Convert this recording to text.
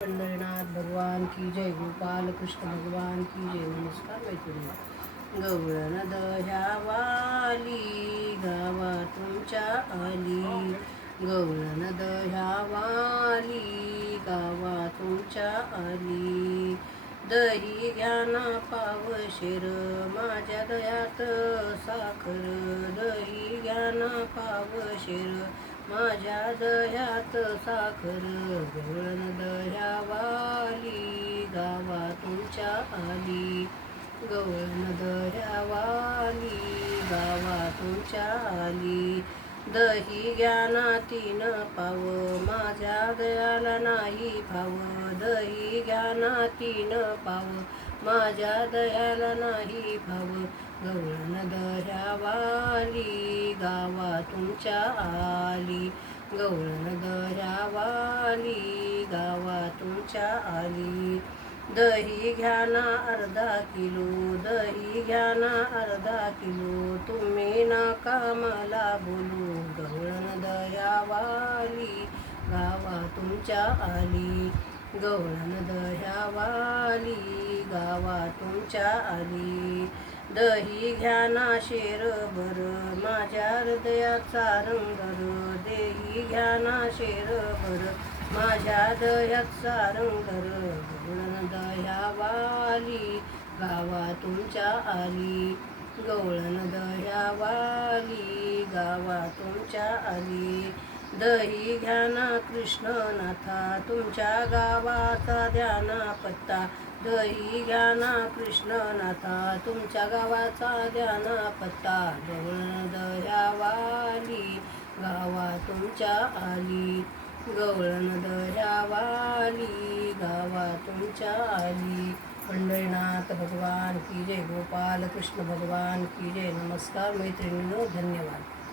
पंढरीनाथ भगवान की जय, गोपाल कृष्ण भगवान की जय. नमस्कार मैत्रिणी. गवळण दह्यावाली गावा तुमच्या आली, गवळण दह्यावाली गावा तुमच्या आली. दही घ्याना पावशेर माझ्या दह्यात साखर, दही घ्याना पावशेर माझ्या दह्यात साखर. गवळण दह्यावाली गावा तुमच्या आली, गवळण दह्यावाली गावा तुमच्या आली. दही घ्याना 3 पाव माझ्या दह्याला नाही भाव, दही घ्याना 3 पाव माझ्या दह्याला नाही भाव. गवळण दह्यावाली गावा तुमच्या आली, गवळण दह्यावाली गावा तुमच्या आली. दही घ्याना अर्धा किलो, दही घ्याना अर्धा किलो तुम्ही नका मला बोलू. गवळण दह्यावाली गावा तुमच्या आली, गवळण दह्यावाली गावा तुमच्या आली. दही घ्याना शेरभर माझ्या हृदयाचा रंगर, दही घ्याना शेरभर माझ्या दह्याचा रंगर. गवळण दह्यावाली गावा तुमच्या आली, गवळण दह्यावाली गावा तुमच्या आली. दही घ्याना कृष्णनाथा तुमच्या गावाचा द्याना पत्ता, दही घ्याना कृष्णनाथा तुमच्या गावाचा द्याना पत्ता. गवळण दह्यावाली गावा तुमच्या आली, गवळण दह्यावाली गावा तुमच्या आली. पंढरीनाथ भगवान की जय, गोपाल कृष्ण भगवान की जय. नमस्कार मैत्रिणींनो, धन्यवाद.